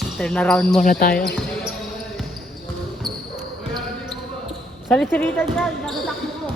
Turn around muna tayo. Salit-salitan dyan, nagatakbo mo.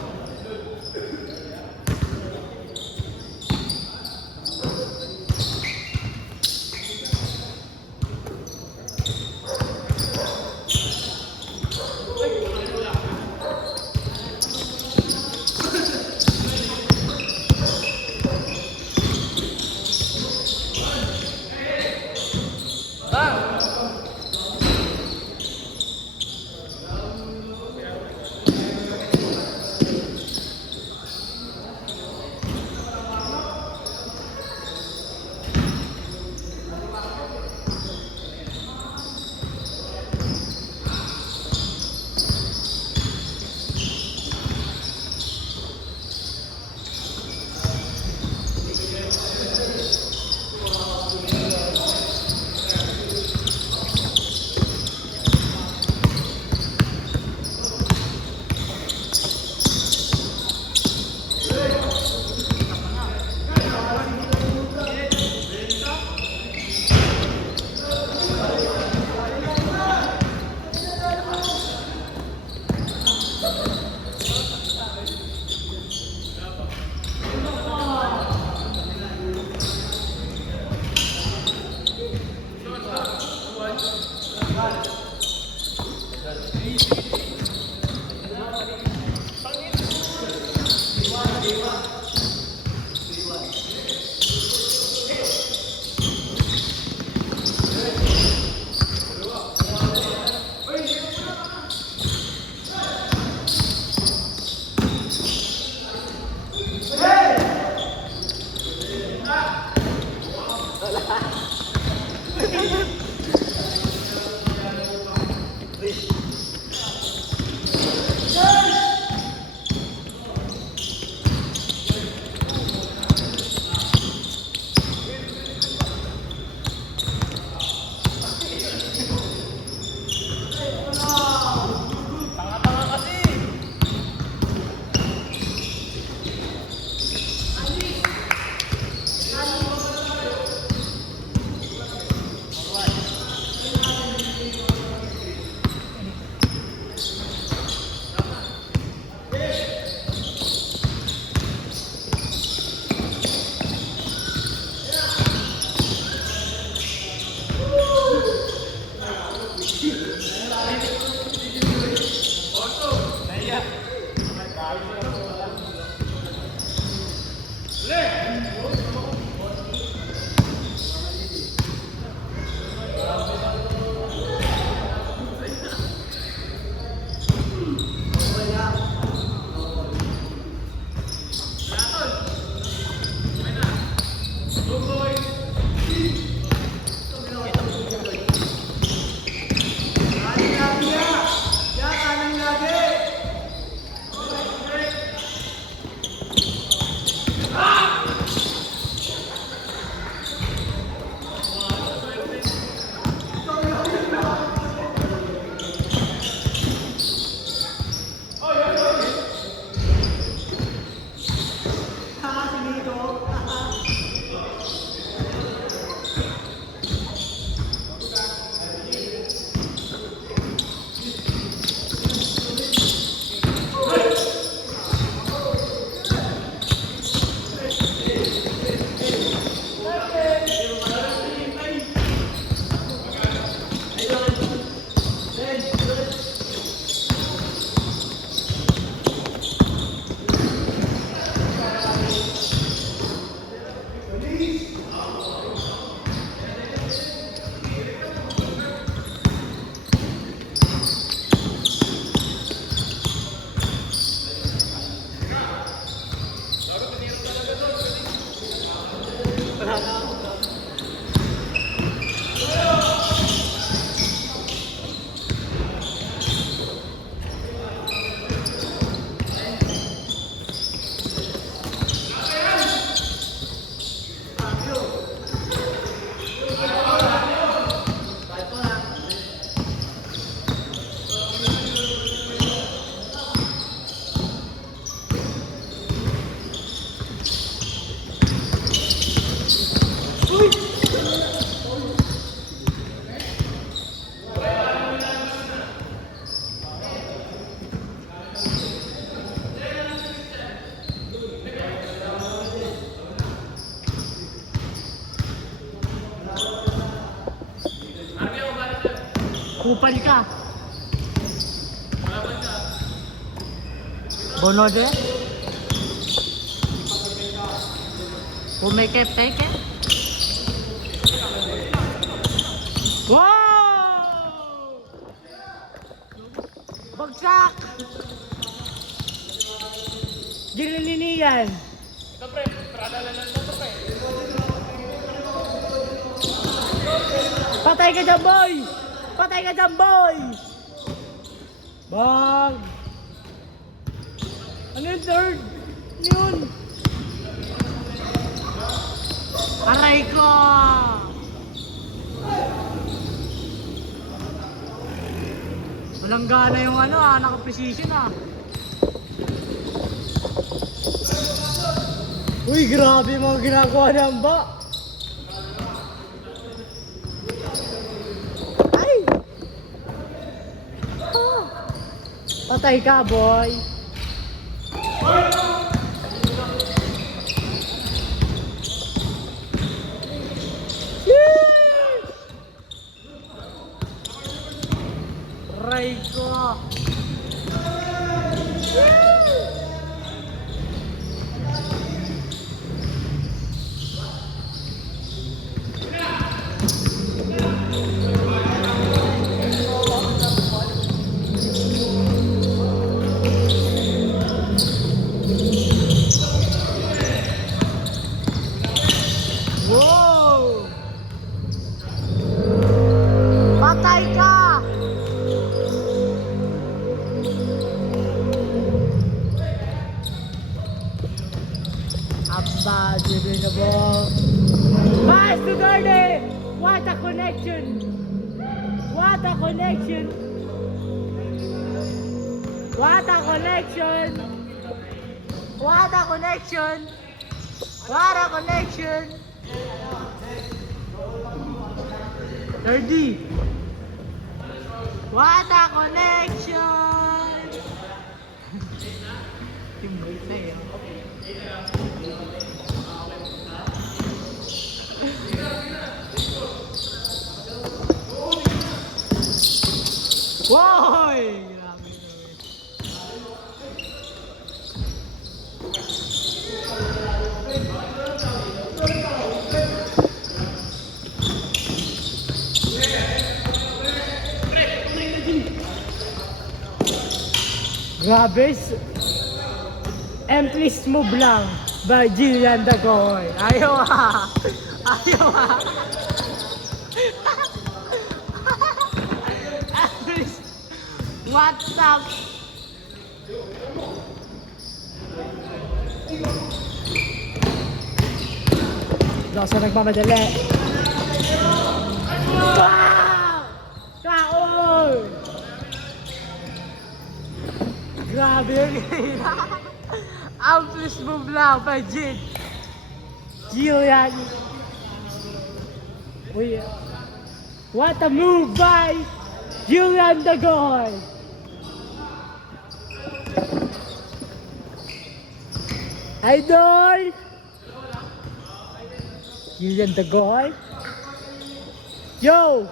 Kupal ka. Bonode? Pumikip, teke? Wow! Bagsak! Gililinigan. Ito pre, tralalan na ito pre. Patay ka dyan, boy! Patay ka dyan, boy! Bang! Ano yung third? Ano yun? Aray ko! Walang gana yung ano naka-precision Uy, grabe mga ginagawa ng ba? Ay! Ah! Patay ka, boy! Aray ko! Wow! Patay ka! Aba, dito na po. Mas Duterte! What a connection! What a connection! What a connection! What a connection! What a connection! 30! What a connection! Yung break na yun. Woy! Grabe, grabe. Grabe. And please move lang by Jillian Dagoy. Ayaw Ayaw What's up? Dasa nagmamadali. Wow! Kaol! Grabe yun. Ang please move lang by Jillian. Uy, what a move by Jillian Dagoy. Idol! Jillian Dagoy. Yo!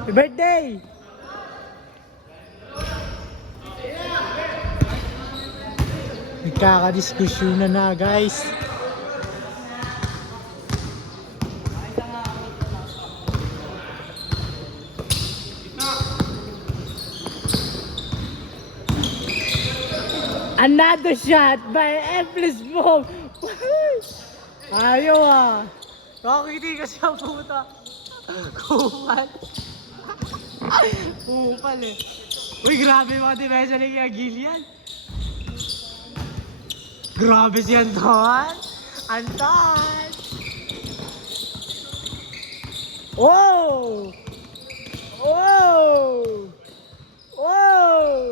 Happy birthday! Nagkakadiskusyon na guys. Another shot by Empress Bomb. Ayaw Nakakiti kasi ang puta. Kupal. Kupal Uy, grabe mga depensa ni Kaya Gillian. Grabe si Anton. Anton. Oh! Oh! Oh!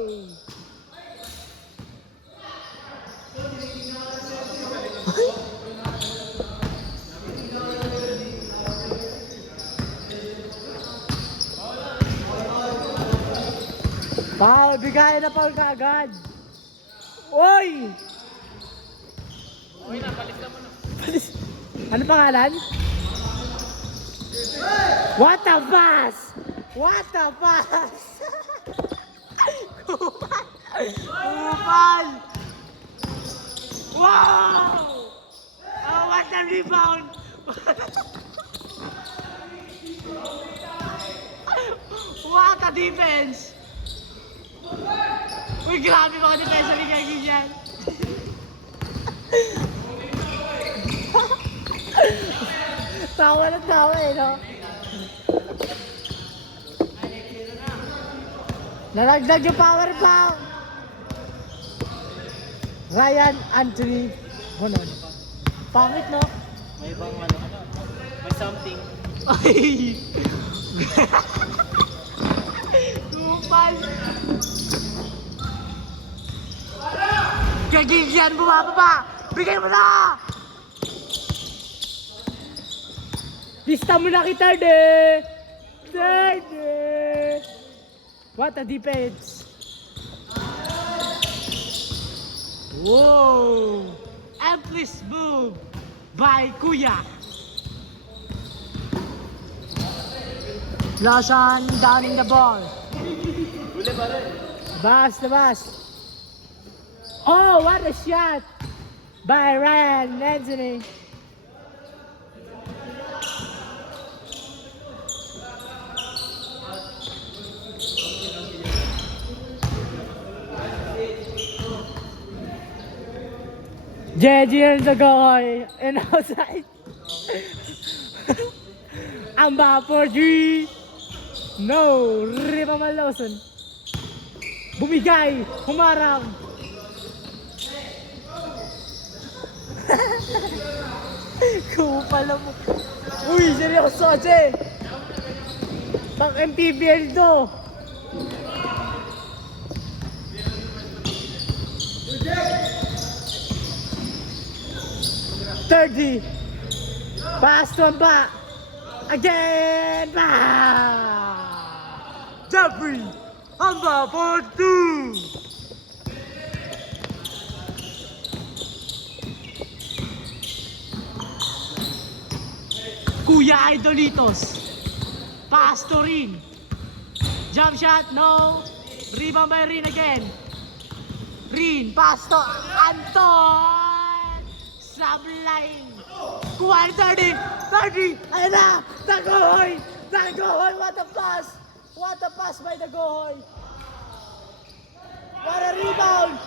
Pao, bigay na Paul kaagad. Oy! Uy na, palis na mo na. Ano pangalan? What a pass! What the pass? Kupal! Kupal! Wow! Oh, what a rebound! What a defense! Uy, grabe mga defensa ni Gagi dyan. Tawa ng tawa eh, no? Naragdag yung power bank! Ryan Anthony Bonon. Pangit, no? May ibang ano, may something. Ay! Kupal! Gagigyan, bumababa! Bigay mo na! Lista mo na kita, de! What a defense! Whoa! Endless move by Kuya. Lawson downing the ball. Huli ba rin? Bas. Oh, what a shot by Ryan Anthony. JG and the goal and outside. Amba for G. No, Riva Malawson. Bumigay, humarang. Kupal mo. Uy, seryoso, Che. Pang MPBL to. Thirdly, pass to Amba. Again, Jeffrey, Amba for 2. Kuya Idolitos. Pass to Rin. Jump shot, no. Rebound by Rin again. Rin, pass to Anton. Subline. Kuha 30. Ayun na. Dagohoy. What a pass. What a pass by Dagohoy. What a rebound.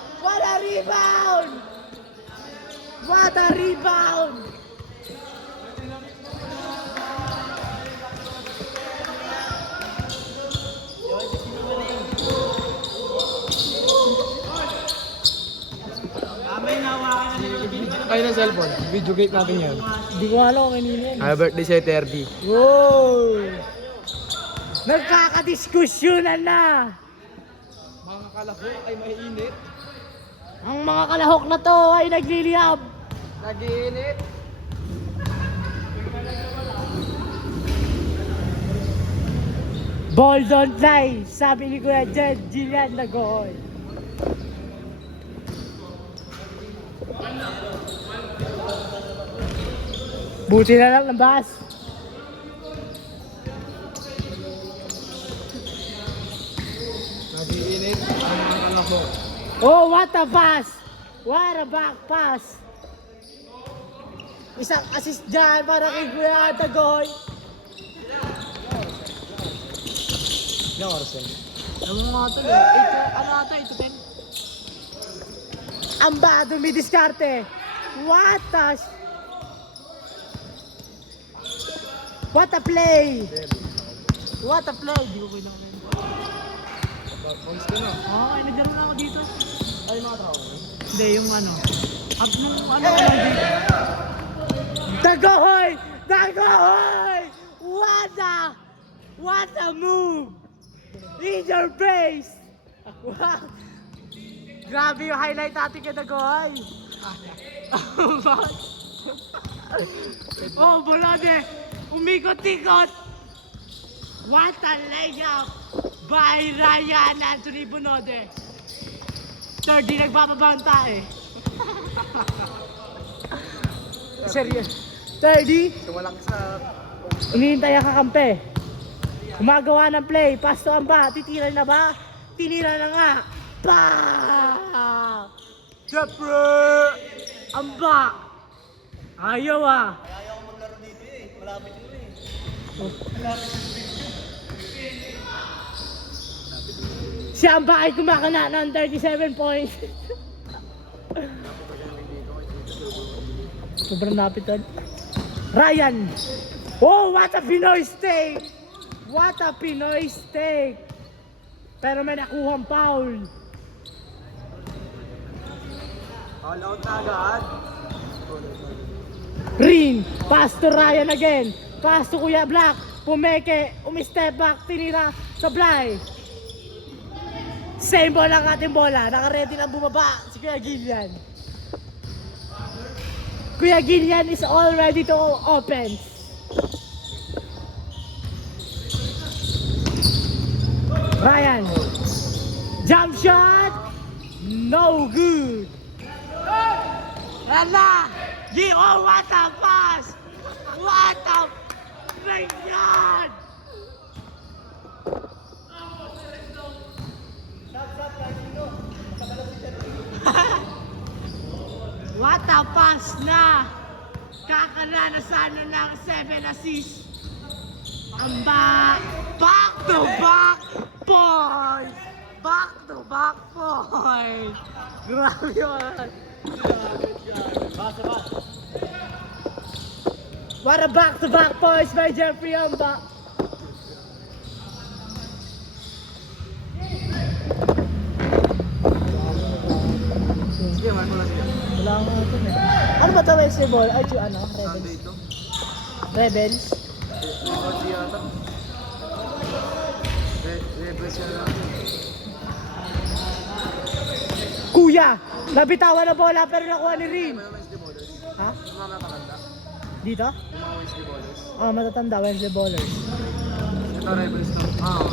Ay, ng cellphone. Video gate natin yan. Hindi ko alam kung kanina yun. Happy birthday sa 30. Wow! Nagkakadiskusyonan na! Mga kalahok ay maiinit. Ang mga kalahok na to ay nagliliyab! Nagiinit. Ball don't lie! Sabi ni Kuya Jed, Jillian Dagohoy. Buti na lang ng bas. Nagiinit ang mga kalahok. Oh, what a pass! What a back pass! Isang assist dyan para kay Kuya Dagohoy. Ilang oras yan? Ano mga ito eh? 8 to 10? Amba, dumidiskarte. What a play! What a play! Di ko kailangan. Points ka na. Ay, naglaro na ako dito. Ay, mga tao. Hindi, yung ano. At nung ano lang dito. Dagohoy! What a move! In your face! Wow! Grabe yung highlight natin kay Dagohoy. Oh, Bolade! Umikot-ikot! What a layup by Ryan Anthony Bonode. 30 nagbababanta eh. Seryo. 30, Sumalak sa... hinihintay ang kakampi. Gumagawa ng play. Pass to Amba. Titira na ba? Tinira na nga. Pa! Jeffrey! Amba! Ayaw ah. Ayaw ko maglaro dito eh. Malapit yun eh. Si Amba ay kumakana ng 37 points. Sobrang napit doon. Ryan! Oh, what a Pinoy steak! What a Pinoy steak! Pero may nakuhang foul. All out na agad. Green, pass to Ryan again. Pass to Kuya Black. Pumeke, umi-step back, tinira sa Bly. Same ball ang ating bola. Naka-ready lang bumaba si Kuya Gillian. Kuya Gillian is all ready to open. Ryan. Jump shot. No good. Ala! Oh, what a pass! What a break yan! What a pass na! Kakana na sana ng 7 assists. Amba! Back to back points! Back to back points! Grabe yun! What a back to back points by Jeffrey Amba! Sige, man mo lang siya. Wala akong ito eh. Ano ba ito? Wednesday ball? Ay, ano? Sunday Rebels? ito. Rebels? Sunday yata. Rebels yan lang. Kuya! Nabitawan na bola pero nakuha ni Rin. May Wednesday ballers. Ha? Yung mga matatanda. Dito? Yung mga Wednesday ballers. Oh, matatanda. Wednesday ballers. Ito Rebels to. Ah.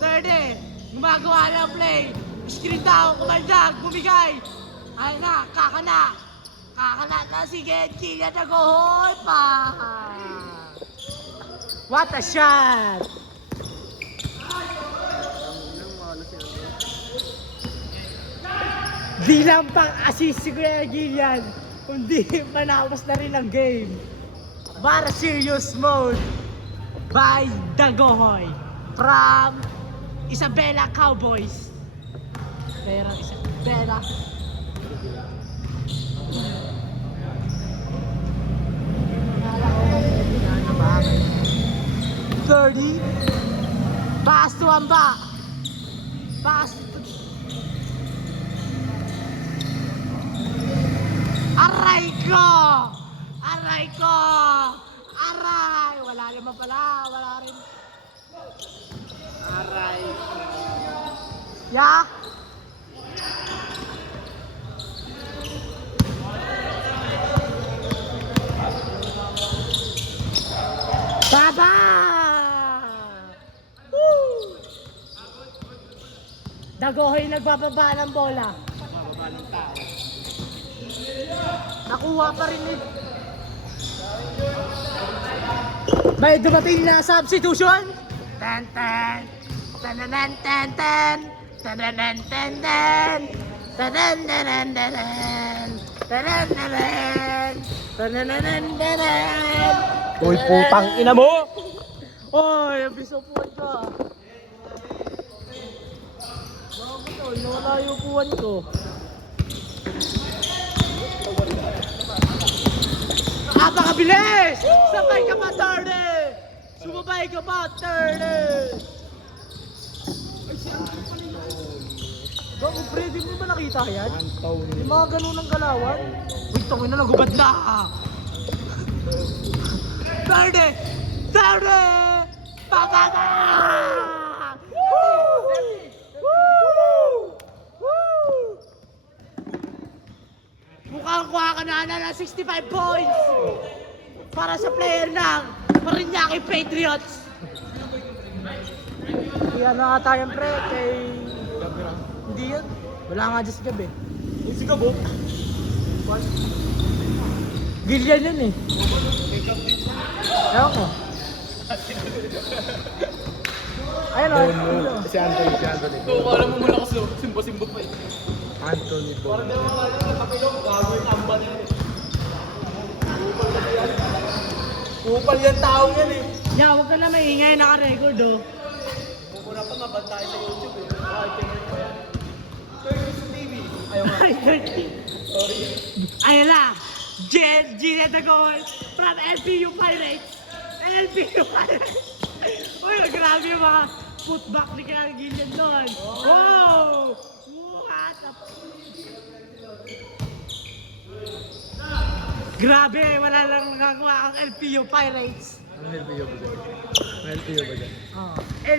30! Gumagawa ng play. Screen down, kumaldag, bumigay. Ay na, kakana. Kakana na si Genji na nag-hoy pa. What a shot! Di lang pang assist si Kuya Gillian, kundi panawas na rin ang game. Para serious mode by Dagohoy from Isabela Cowboys. Pero Isabela. Thirty. Pass to Amba. Pass to... Aray ko! Aray ko! Aray! Wala naman pala. Wala rin. Aray. Ya? Baba! Woo! Dagohoy nagbababa ng bola. Bababa ng tao. Nakuha pa rin eh. May dumating na substitution. Ten ten. Tananan ten ten. Tananan ten ten. Tananan tananan tananan. Tananan tananan. Tananan tananan. Uy, putang ina mo! Oy, ang bisupuan ka. Bago tol, nawala yung upuan ko. Napakabilis! Sabay ka pa, Terde! Sumabay ka pa, Terde! Ay, siya ang pala yun. Bago, pre, di mo ba nakita yan? Yung mga ganun ang galawan. Uy, tangin na, nagubad na! Terde! Terde! Pagkaka! Woo! Woo! Woo! Mukhang kuha ka na ng 65 points para sa player ng Parañaque Patriots. Hindi ano ata yan, pre, kay... Hindi yun. Wala nga dyan sa gabi. Uy, si Gabo. Gillian yun eh. Ewan ko. Ayun o. Si Anthony. Ito, kala mo malakas o. Simba-simba pa eh. Anthony Bono. Kupal yan tao yan eh. Yeah, huwag ka na maingay, naka-record oh. Mukuna pa mabantay sa YouTube eh. Ultimate pa yan. Turkish TV. Ayaw nga. Sorry. Ayun na. Gina Dagoy from LPU Pirates. LPU Pirates. Uy, grabe yung mga putback ni Kaya Gillian doon. Wow! What the... Grabe, wala lang nagagawa ang LPU Pirates. Ano LPU ba dyan? May LPU ba dyan?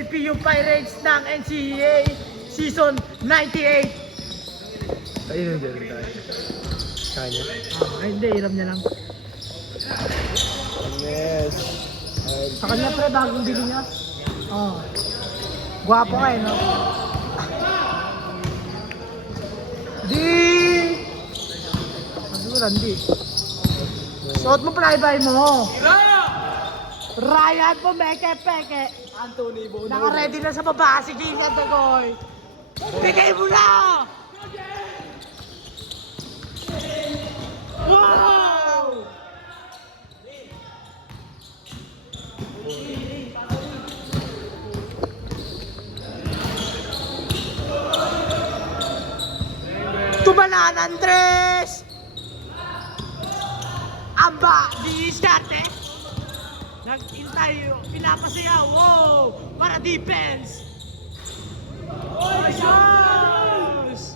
LPU Pirates ng NCAA Season 98. Tayo nun dyan tayo. Kanya? Ay, hindi, hiram niya lang. Yes. Sa kanya pre, bagong bili niya. Oo. Gwapo nga eh, no? Di! Maduran, di. Suot mo flyby mo. Ryan po, meke-peke. Anthony Bono. Naka-ready na sa baba si Gillian Dagoy. Bigay mo na! Wow! Tumanan, Andres! Aba, di iskate. Nag-intay, pinapasaya. Wow! Para defense! Isos!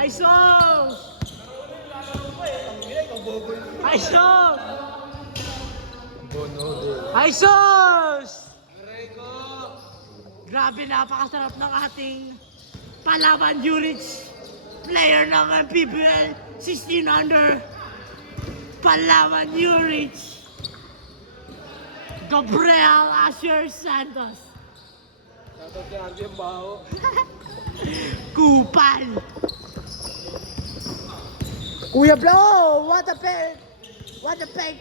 Isos! Isos! Bono. Isos! Grabe, napakasarap ng ating Palawan Juric, player ng PBL 16 under. Palawan Juric, Gabriel Asher Santos. Shoutout kay Andy ang baho. Kupal. Kuya Blo, what a peg. What a peg.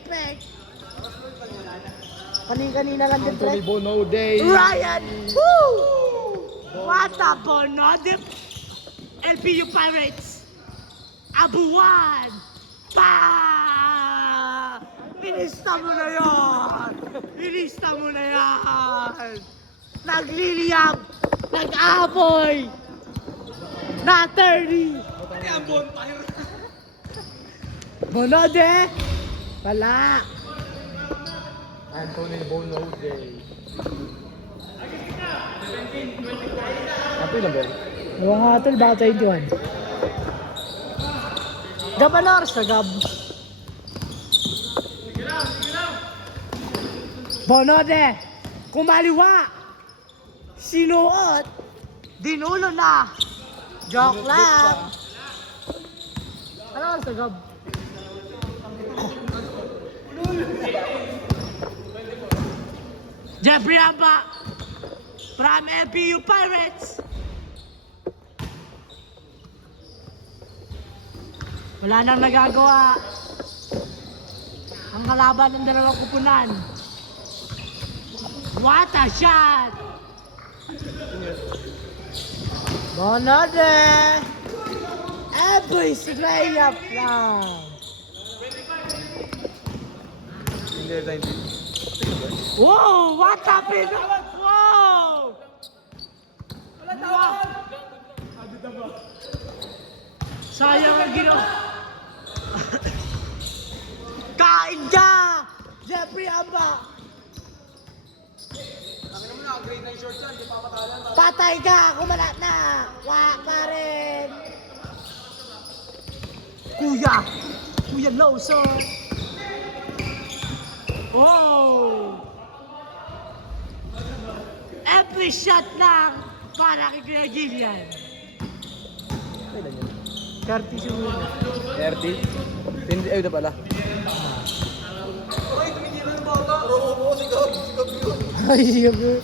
Kanina lang din, Anthony pre. Bono Day. Ryan! Woo! What a bonodip! LPU Pirates! Abuan! Pa! Pinista mo na yan! Pinista mo na yan! Nagliliyab! Nag-apoy! Na 30! Pati ang bonfire. Bonode! Wala! Anthony Bono Day. Happy na ba? Mga nga tol, baka 21. Gabanar sa Gab. Bonode! Kumaliwa! Sinuot! Dinulo na! Joke lang! Ano oras sa Gab? Jeffrey Amba from LPU Pirates. Wala nang nagagawa ang kalaban ng dalawang kupunan. What a shot! Bonode! Every layup lang. Hindi, 19. Wow! What happened? Wow! Wala tawag. Sayang ang ginawa. Kain ka! Jeffrey Amba! Sabi naman na, grade 9 short yan. Di pa patalan. Patay ka! Kumala na! Wak pa rin! Kuya! Kuya Lawson! Oh! Every shot lang para kay Kuya Gillian. Kailan yun? 30 siguro. 30? Hindi, ay, ito pala. Uy, tumigilan yung bata. Robo, sigab yun. Ay, siguro.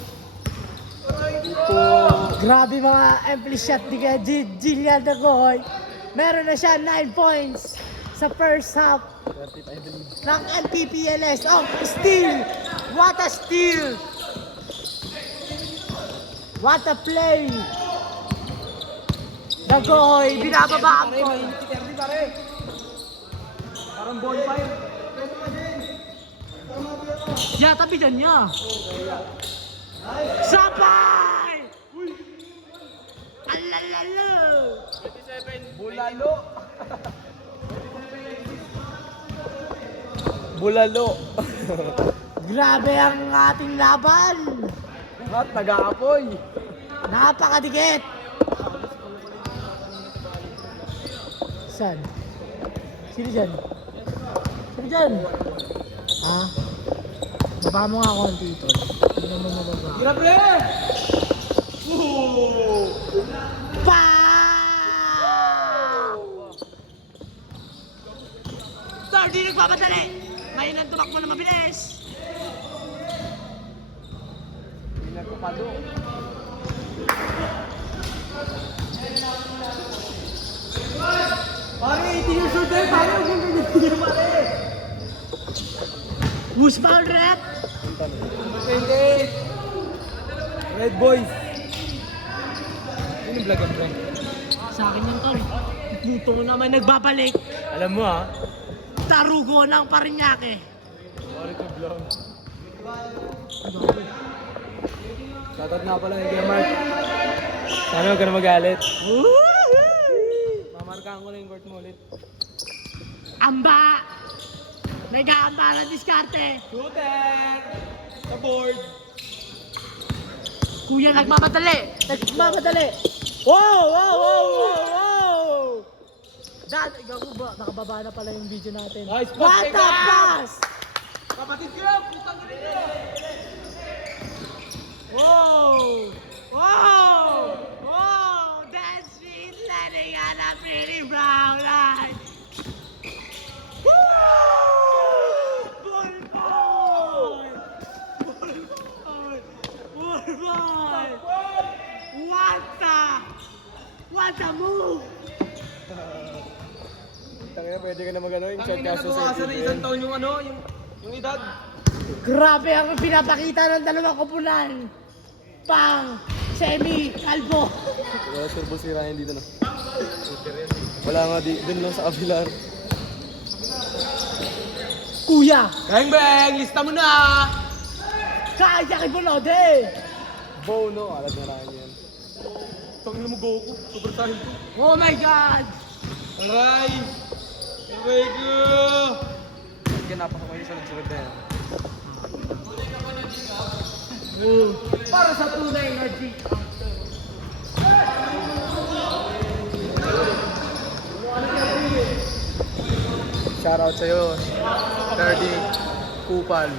Grabe mga empty shot ni Kuya Gillian Dagoy. Meron na siya 9 points. sa first half 35 lead. ng NPPLS. Oh, steal! What a steal! What a play! Dagoy, binababa ang Pare, ball. mainit si Terry, pare. Parang bonfire. Ya, tapi dyan niya. Sabay! Alalala! Bulalo. Bulalo. Grabe ang ating laban! At nag-aapoy. Napakadikit! Saan? Sino dyan? Sino dyan? Ha? Baba mo nga konti ito. Tignan mo mababa. Grabe! Pa! Sir, di nagpapadali! Mainan tumakbo na mabilis! Pinagpapalo. Pare, 18 years old tayo. Pare, huwag yung ganyan, pare. Who's foul rep? 20. Red Boys. Yun yung vlog ang friend. Sa akin yung tol. Luto naman nagbabalik. Alam mo ha? Tarugo ng Parañaque. Sorry to vlog. Shoutout nga pala kay Kuya Mark. Sana huwag ka na magalit. Mamarkahan ko na yung court mo ulit. Amba! Nag-aamba ng diskarte. Shooter! Sa board. Kuya, nagmamadali! Nagmamadali! Wow! Wow! Wow! Wow! Wow! Dad, ikaw ba? Nakababa na pala yung video natin. Nice pass, What a Teka! pass! Kapatid ko yan, putang ina. Wow! Wow! Wow! That's sweet letting on a pretty brown eye. Woo! Ball boy! Ball boy! Ball boy! What a move! Tangina, pwede ka na mag-ano yung chat Tangina, kaso nabawasan na isang taon yung ano, yung edad. Grabe ang pinapakita ng dalawang kupunan. Pang semi-kalbo. Wala turbo si Ryan dito na. Wala nga, dun lang sa kabilar. Kuya, Bang bang, lista mo na! kaya kibunode! Bow, no? Alam na Ryan yan. Tangina mo, Goku. Super Saiyan 2. Oh my God! Aray! Aray ko! Ganapan ko kayo sa sunod na yan. Para sa tunay na G. Shoutout sa'yo, Nerdy Kupal.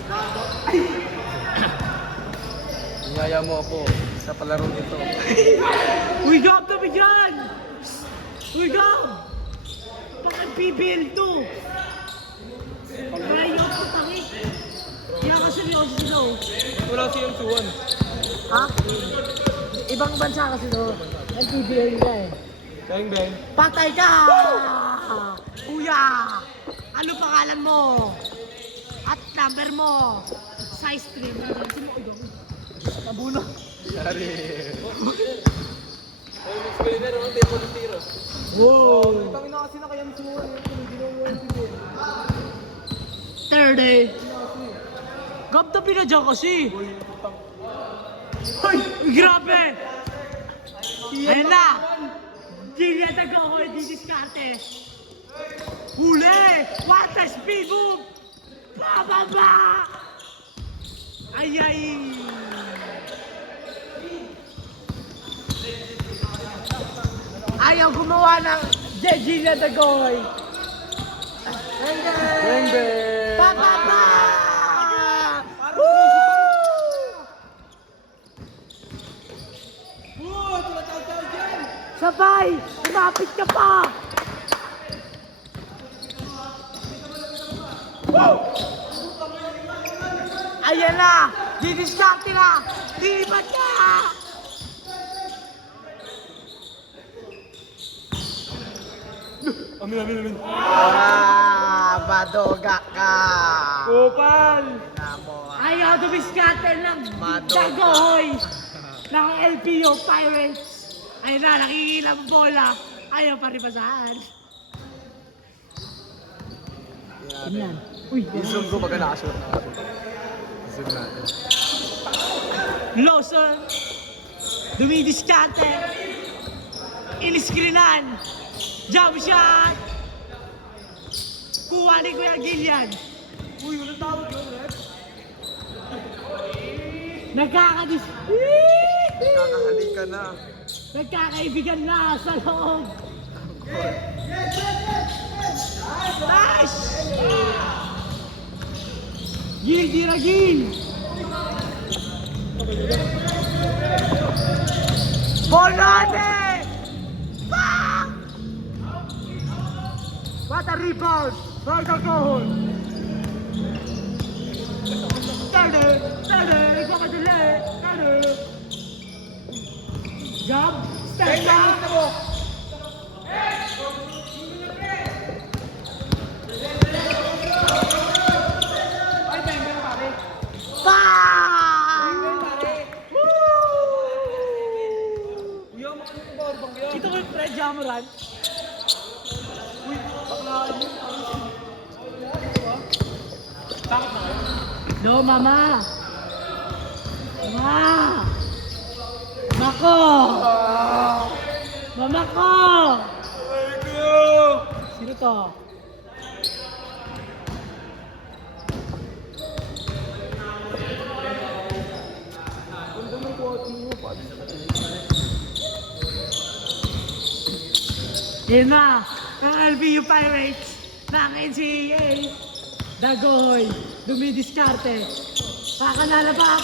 Niyaya mo ako sa palaro nito. We got to be dyan! We go! Bakit PBL to? Rayo ko tangi. Kaya ka seryoso sila oh. Wala siyang suwan. Ha? Ibang bansa kasi to. Ang PBL nila eh. Bang bang. Patay ka! Kuya! Ano pangalan mo? At number mo? Size 3. Nandiyan mo idong. Nabuno. Sorry. Ay, next winner, ano? Tempo ng tiro. Wow! Tangina kasi na kayang suwan. Hindi na uwan si Ben. Third day. Gabda pinadyan kasi. Hoy! Grabe! Ayan na! Dinatag ako, di diskarte. Huli! What a speed move! Bababa! Ay ay! Ayaw gumawa ng Gina Dagoy! Bang bang! Bababa! Oh, tumatawag dyan! Sabay! Lumapit ka pa! Ayan na! Didiskarte na! Lilipat ka! Amin. Madoga ka. Kupal! Namo. Ayaw dumiskate ng Madoka. Dagohoy ng LPO Pirates. Ayun na, nakikilang bola. Ayaw pa rin pasahan. Tingnan. Uy, I-zoom ko pagka nakashoot na ako. I-zoom natin. Lawson. Dumidiskate. Iniskrinan. Jump shot. Kuha ni Kuya Gillian. Uy, walang tawag yun, Red. Nagkakadis... Kakahalika na. Nagkakaibigan na sa loob. Nice! Gil, Diragil! Bonade! Bang! What a rebound! Burger goal! Tade! Nagpapadali! Tade! Jump! Step back! Bang! Ito ko yung Fred Jamoran. No, mama. Mama. Mako. Mama ko. Sino to? Yun na, ang LBU Pirates ng NCAA. Dagohoy, dumidiskarte. Kakanalabak.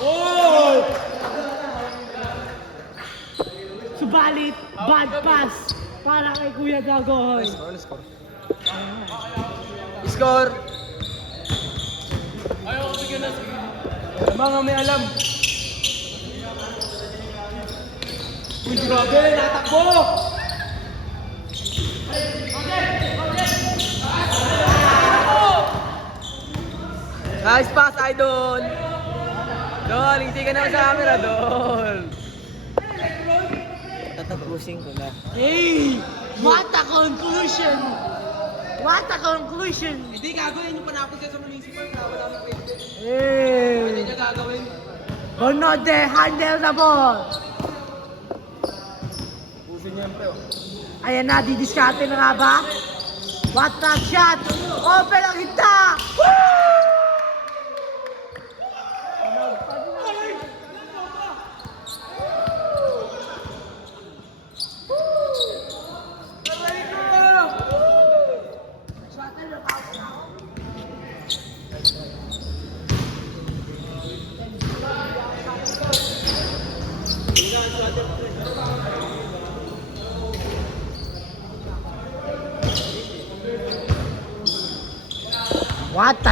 Oh! Subalit, bad pass para kay Kuya Dagohoy. Score. Score! Ayaw ko bigyan na. Mga may alam. Uy, grabe! Natakbo! Nice pass, Idol! Dol, hindi ka naman sa camera, Dol! Tatapusin ko na. Hey! What a conclusion! What a conclusion! Hindi, gagawin yung panapos sa municipal na wala nang pwede. Hey! Niya gagawin. Bonode, handle the ball! Pusin niya yung pre, oh. Ayan na, didiskarte na nga ba? What a shot! Open ang hita! Woo! What the